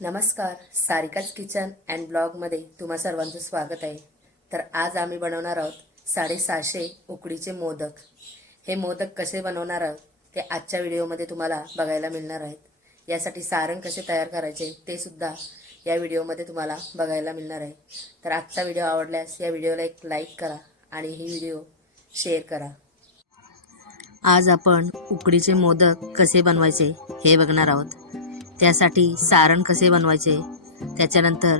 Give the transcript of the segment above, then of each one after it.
नमस्कार, सारिकाच kitchen and ब्लॉगमध्ये तुम्हा सर्वांचं स्वागत आहे. तर आज आम्ही बनवणार आहोत 650 उकडीचे मोदक. हे मोदक कसे बनवणार आहोत ते आजच्या व्हिडिओमध्ये तुम्हाला बघायला मिळणार आहेत. यासाठी सारण कसे तयार करायचे ते सुद्धा या व्हिडिओमध्ये तुम्हाला बघायला मिळणार आहे. तर आजचा व्हिडिओ आवडल्यास या व्हिडिओला एक लाईक करा आणि ही व्हिडिओ शेअर करा. आज आपण उकडीचे मोदक कसे बनवायचे हे बघणार आहोत. त्यासाठी सारण कसे बनवायचे, त्याच्यानंतर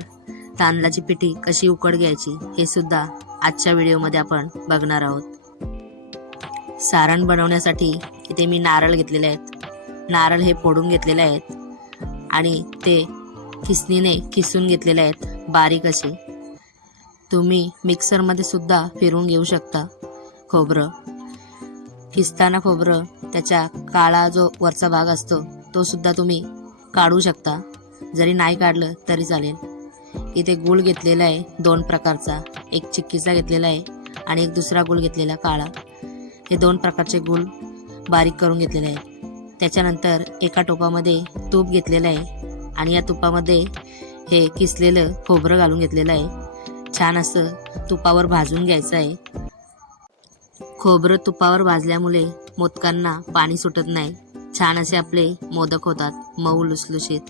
तांदळाची पिठी कशी उकड घ्यायची हे सुद्धा आजच्या व्हिडिओमध्ये आपण बघणार आहोत. सारण बनवण्यासाठी इथे मी नारळ घेतलेले आहेत. नारळ हे फोडून घेतलेले आहेत आणि ते खिसणीने खिसून घेतलेले आहेत बारीक असे. तुम्ही मिक्सरमध्ये सुद्धा फिरवून घेऊ शकता. खोबरं खिसताना खोबरं त्याच्या काळा जो वरचा भाग असतो तो सुद्धा तुम्ही काढू शकता. जरी नाही काढलं तरी चालेल. इथे गूळ घेतलेला आहे 2 प्रकारचा, एक चिक्कीचा घेतलेला आहे आणि एक दुसरा गूळ घेतलेला काळा. हे 2 प्रकारचे गूळ बारीक करून घेतलेले आहेत. त्याच्यानंतर एका टोपामध्ये तूप घेतलेलं आहे आणि या तुपामध्ये हे किसलेलं खोबरं घालून घेतलेलं आहे. छान असं तुपावर भाजून घ्यायचं आहे. खोबरं तुपावर भाजल्यामुळे मोदकांना पाणी सुटत नाही. छान असे आपले मोदक होतात, मऊ लुसलुशीत.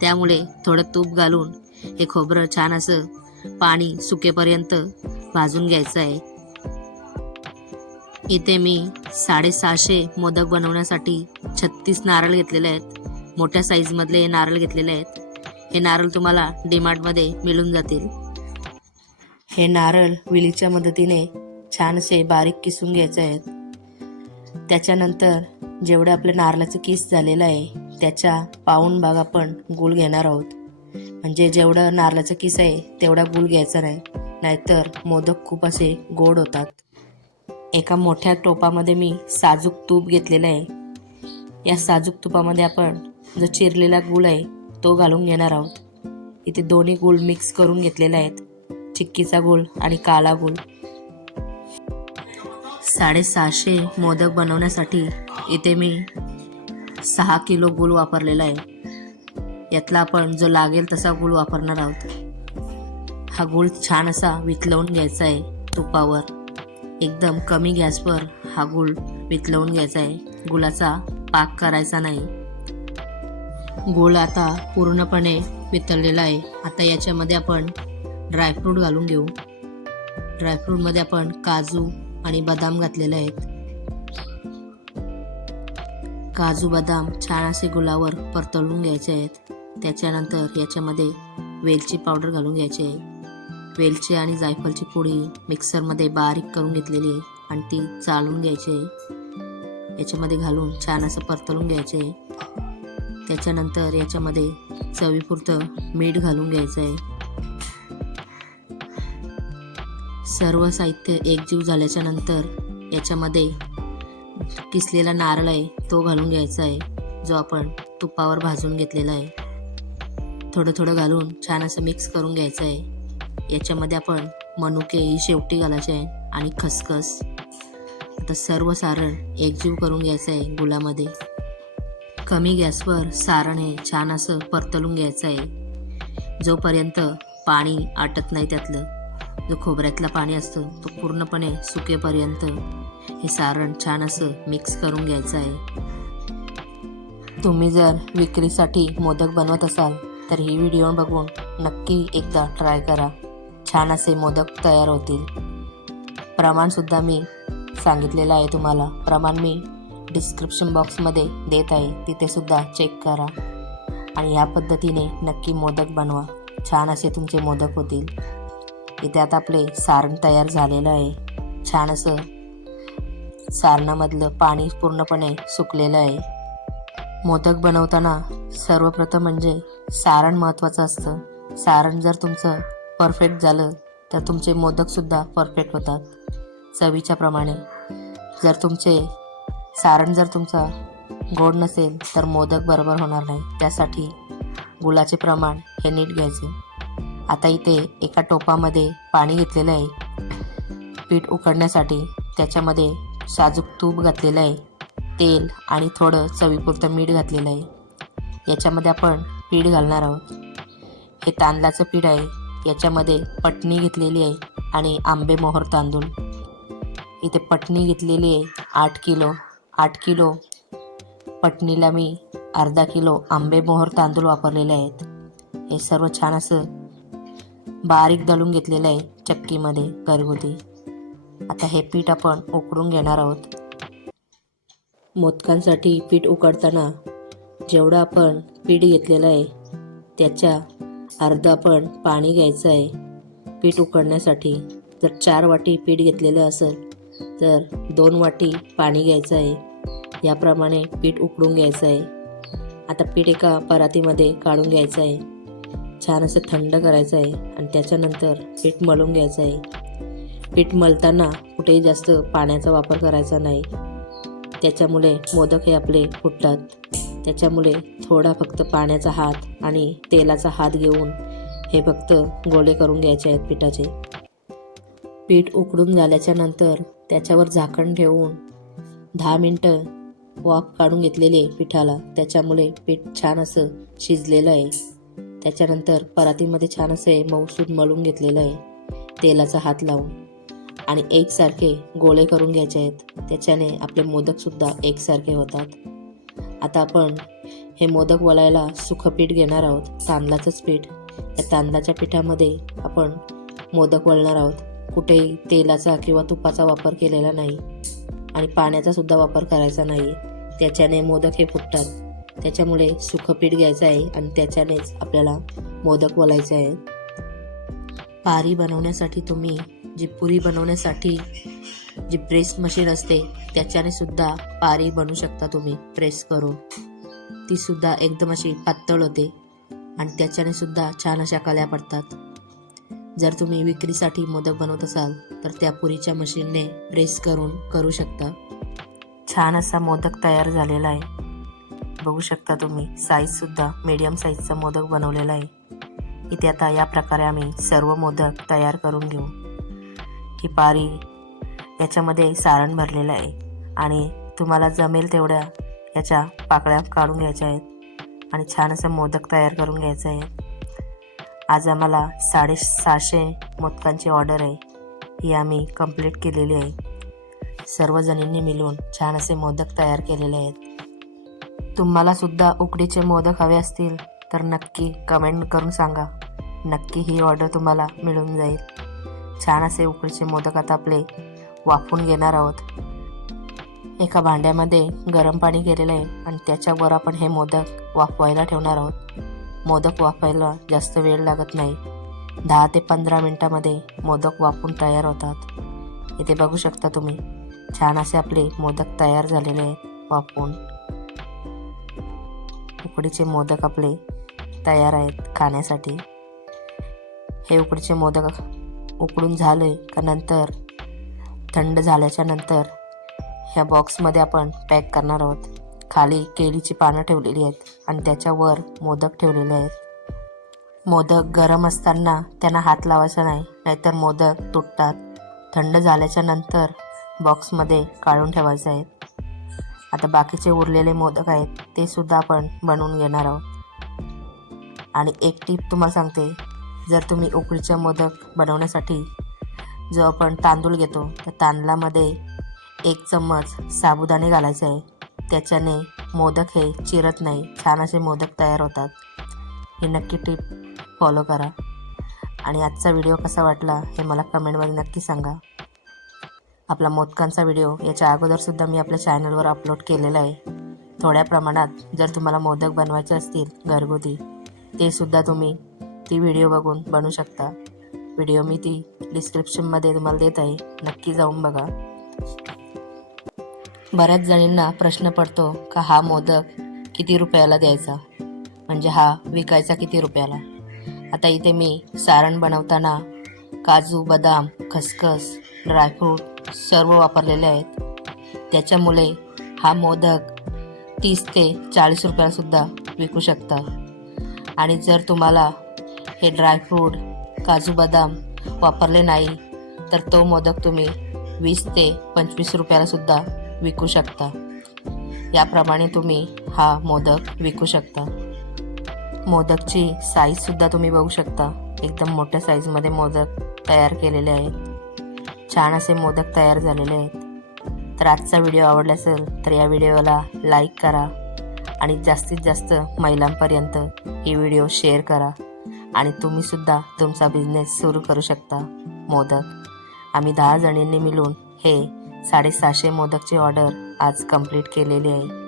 त्यामुळे थोडं तूप घालून हे खोबरं छान असं पाणी सुकेपर्यंत भाजून घ्यायचं आहे. इथे मी 650 मोदक बनवण्यासाठी 36 नारळ घेतलेले आहेत. मोठ्या साईजमधले नारळ घेतलेले आहेत. हे नारळ तुम्हाला डीमार्टमध्ये मिळून जातील. हे नारळ विळीच्या मदतीने छान असे बारीक किसून घ्यायचे आहेत. त्याच्यानंतर जेवढं आपलं नारळाचं किस झालेलं आहे त्याच्या पाऊण भाग आपण गूळ घेणार आहोत. म्हणजे जेवढं नारळाचं किस आहे तेवढा गूळ घ्यायचा नाही, नाहीतर मोदक खूप असे गोड होतात. एका मोठ्या टोपामध्ये मी साजूक तूप घेतलेलं आहे. या साजूक तुपामध्ये आपण जो चिरलेला गूळ आहे तो घालून घेणार आहोत. इथे दोन्ही गूळ मिक्स करून घेतलेले आहेत, चिक्कीचा गूळ आणि काळा गूळ. 650 मोदक बनवण्यासाठी इथे मी 6 किलो गूळ वापरलेला आहे. यातला आपण जो लागेल तसा गूळ वापरणार आहोत. हा गूळ छान असा वितळवून घ्यायचा आहे तुपावर. एकदम कमी गॅसवर हा गूळ वितळवून घ्यायचा आहे. गुळाचा पाक करायचा नाही. गूळ आता पूर्णपणे वितळलेला आहे. आता याच्यामध्ये आपण ड्रायफ्रूट घालून घेऊ. ड्रायफ्रूटमध्ये आपण काजू आणि बदाम घातलेले आहेत. काजू बदाम छान असे गुळावर परतवून घ्यायचे आहेत. त्याच्यानंतर याच्यामध्ये वेलची पावडर घालून घ्यायची आहे. वेलची आणि जायफळची पुडी मिक्सरमध्ये बारीक करून घेतलेली आहे आणि ती चाळून घ्यायची आहे. याच्यामध्ये घालून छान असं परतवून घ्यायचे आहे. त्याच्यानंतर याच्यामध्ये चवीपुरतं मीठ घालून घ्यायचं आहे. सर्व साहित्य एकजीव झाल्याच्या नंतर याच्यामध्ये किसलेला नारळ आहे तो घालून घ्यायचा आहे, जो आपण तुपावर भाजून घेतलेला आहे. थोडं थोडं घालून छान असं मिक्स करून घ्यायचं आहे. याच्यामध्ये आपण मनुके ही शेवटी घालायचे आहे आणि खसखस. आता सर्व सारण एकजीव करून घ्यायचं आहे गुळामध्ये. कमी गॅसवर सारण हे छान असं परतवून घ्यायचं आहे, जोपर्यंत पाणी आटत नाही. त्यातलं जो खोबऱ्यातलं पाणी असतं तो पूर्णपणे सुकेपर्यंत हे सारण छान असं मिक्स करून घ्यायचं आहे. तुम्ही जर विक्रीसाठी मोदक बनवत असाल तर ही व्हिडिओ बघून नक्की एकदा ट्राय करा. छान असे मोदक तयार होतील. प्रमाणसुद्धा मी सांगितलेलं आहे तुम्हाला. प्रमाण मी डिस्क्रिप्शन बॉक्समध्ये देत आहे, तिथे सुद्धा चेक करा आणि ह्या पद्धतीने नक्की मोदक बनवा. छान असे तुमचे मोदक होतील. इथे आता आपले सारण तयार झालेलं आहे. छान असं सारणामधलं पाणी पूर्णपणे सुकलेलं आहे. मोदक बनवताना सर्वप्रथम म्हणजे सारण महत्त्वाचं असतं. सारण जर तुमचं परफेक्ट झालं तर तुमचे मोदकसुद्धा परफेक्ट होतात चवीच्या प्रमाणे. सारण जर तुमचा गोड नसेल तर मोदक बरोबर होणार नाही. त्यासाठी गुळाचे प्रमाण हे नीट घ्यायचे. आता इथे एका टोपामध्ये पाणी घेतलेलं आहे पीठ उकडण्यासाठी. त्याच्यामध्ये साजूक तूप घातलेलं आहे, तेल आणि थोडं चवीपुरतं मीठ घातलेलं आहे. याच्यामध्ये आपण पीठ घालणार आहोत. हे तांदळाचं पीठ आहे. याच्यामध्ये पटणी घेतलेली आहे आणि आंबे मोहर तांदूळ. इथे पटणी घेतलेली आहे 8 किलो. 8 किलो पटणीला मी अर्धा किलो आंबे मोहर तांदूळ वापरलेले आहेत. हे सर्व छान असं बारीक दळून घेतलेलं आहे चक्कीमध्ये घरगुती. आता हे पीठ आपण उकडून घेणार आहोत. मोदकांसाठी पीठ उकडताना जेवढं आपण पीठ घेतलेलं आहे त्याच्या अर्धा आपण पाणी घ्यायचं आहे पीठ उकडण्यासाठी. जर 4 वाटी पीठ घेतलेलं असेल तर 2 वाटी पाणी घ्यायचं आहे. याप्रमाणे पीठ उकडून घ्यायचं आहे. आता पीठ एका परातीमध्ये काढून घ्यायचं आहे. छान असं थंड करायचं आहे आणि त्याच्यानंतर पीठ मळून घ्यायचं आहे. पीठ मळताना कुठेही जास्त पाण्याचा वापर करायचा नाही. त्याच्यामुळे मोदक हे आपले फुटतात. त्याच्यामुळे थोडा फक्त पाण्याचा हात आणि तेलाचा हात घेऊन हे फक्त गोळे करून घ्यायचे आहेत पिठाचे. पीठ उकडून झाल्याच्या नंतर त्याच्यावर झाकण ठेवून 10 मिनटं वाफ काढून घेतलेले पिठाला. त्याच्यामुळे पीठ छान असं शिजलेलं आहे. त्याच्यानंतर परातीमध्ये छान असे मऊसूद मळून घेतलेलं आहे तेलाचा हात लावून आणि एकसारखे गोळे करून घ्यायचे आहेत. त्याच्याने आपले मोदकसुद्धा एकसारखे होतात. आता आपण हे मोदक वळायला सुखं पीठ घेणार आहोत, तांदळाचंच पीठ. या तांदळाच्या पिठामध्ये आपण मोदक वळणार आहोत. कुठेही तेलाचा किंवा तुपाचा वापर केलेला नाही आणि पाण्याचा सुद्धा वापर करायचा नाही. त्याच्याने मोदक हे फुटतात. त्याच्यामुळे सुखं पीठ घ्यायचं आहे आणि त्याच्यानेच आपल्याला मोदक वळायचे आहे. पारी बनवण्यासाठी तुम्ही जी पुरी बनवण्यासाठी जी प्रेस मशीन असते त्याच्याने सुद्धा पारी बनवू शकता तुम्ही प्रेस करून. ती सुद्धा एकदम अशी पातळ होते आणि त्याच्याने सुद्धा छान अशा कल्या पडतात. जर तुम्ही विक्रीसाठी मोदक बनवत असाल तर त्या पुरीच्या मशीनने प्रेस करून करू शकता. छान असा मोदक तयार झालेला आहे. बघू शकता तुम्ही. साईजसुद्धा मीडियम साईजचा मोदक बनवलेला आहे. इथे आता या प्रकारे आम्ही सर्व मोदक तयार करून घेऊ. ही पारी याच्यामध्ये सारण भरलेलं आहे आणि तुम्हाला जमेल तेवढ्या याच्या पाकळ्या काढून घ्यायच्या आहेत आणि छान असं मोदक तयार करून घ्यायचं आहे. आज आम्हाला 750 मोदकांची ऑर्डर आहे. ही आम्ही कंप्लीट केलेली आहे. सर्वजणींनी मिळून छान असे मोदक तयार केलेले आहेत. तुम्हाला सुद्धा उकडीचे मोदक हवे असतील तर नक्की कमेंट करून सांगा. नक्की ही ऑर्डर तुम्हाला मिळून जाईल. छान असे उकडीचे मोदक आता आपले वाफवून घेणार आहोत. एका भांड्यामध्ये गरम पाणी केलेलं आहे आणि त्याच्यावर आपण हे मोदक वाफवायला ठेवणार आहोत. मोदक वाफायला जास्त वेळ लागत नाही. 10 ते 15 मिनटामध्ये मोदक वाफून तयार होतात. इथे बघू शकता तुम्ही. छान असे आपले मोदक तयार झालेले आहेत वाफवून. उकडीचे मोदक आपले तयार आहेत खाण्यासाठी. हे उकडीचे मोदक उकडून झाले का नंतर थंड झाल्याच्या नंतर ह्या बॉक्समध्ये आपण पॅक करणार आहोत. खाली केळीची पानं ठेवलेली आहेत आणि त्याच्यावर मोदक ठेवलेले आहेत. मोदक गरम असताना त्यांना हात लावायचा नाही, नाहीतर मोदक तुटतात. थंड झाल्याच्या नंतर बॉक्समध्ये काढून ठेवायचे आहेत. आता बाकीचे उरलेले मोदक आहेत ते सुद्धा आपण बनवून घेणार आहोत. आणि एक टीप तुम्हाला सांगते, जर तुम्ही उकडीचे मोदक बनवण्यासाठी जो आपण तांदूळ घेतो त्या तांदळामध्ये 1 चम्मच साबुदाणे घालायचे आहे. त्याच्याने मोदक हे चिरत नाही, छान असे मोदक तयार होतात. ही नक्की टीप फॉलो करा. आणि आजचा व्हिडिओ कसा वाटला हे मला कमेंटमध्ये नक्की सांगा. आपला मोदकांचा व्हिडिओ याच्या अगोदरसुद्धा मी आपल्या चॅनलवर अपलोड केलेला आहे. थोड्या प्रमाणात जर तुम्हाला मोदक बनवायचे असतील घरगुती ते सुद्धा तुम्ही ती व्हिडिओ बघून बनवू शकता. व्हिडिओ मी ती डिस्क्रिप्शनमध्ये तुम्हाला देत आहे, नक्की जाऊन बघा. बऱ्याच जणींना प्रश्न पडतो का हा मोदक किती रुपयाला द्यायचा, म्हणजे हा विकायचा किती रुपयाला. आता इथे मी सारण बनवताना काजू, बदाम, खसखस, ड्रायफ्रूट सर्व वापरलेले आहेत. त्याच्यामुळे हा मोदक 30 ते 40 रुपयालासुद्धा विकू शकता. आणि जर तुम्हाला हे ड्रायफ्रूट, काजू, बदाम वापरले नाही तर तो मोदक तुम्ही 20 ते 25 रुपयालासुद्धा विकू शकता. याप्रमाणे तुम्ही हा मोदक विकू शकता. मोदकची साईजसुद्धा तुम्ही बघू शकता. एकदम मोठ्या साईजमध्ये मोदक तयार केलेले आहेत. छान असे मोदक तयार झालेले आहेत. तर आजचा व्हिडिओ आवडला असेल तर या व्हिडिओला लाईक करा आणि जास्तीत जास्त महिलांपर्यंत ही व्हिडिओ शेअर करा. आणि तुम्हीसुद्धा तुमचा बिझनेस सुरू करू शकता. मोदक आम्ही 10 जणींनी मिळून हे 650 मोदकची ऑर्डर आज कंप्लीट केलेली आहे.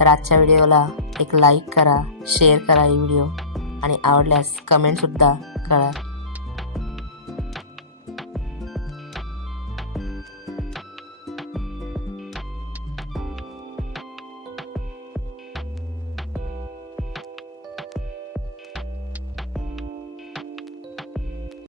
तर आजच्या व्हिडिओला एक लाईक करा, शेअर करा ही व्हिडिओ आणि आवडल्यास कमेंटसुद्धा करा.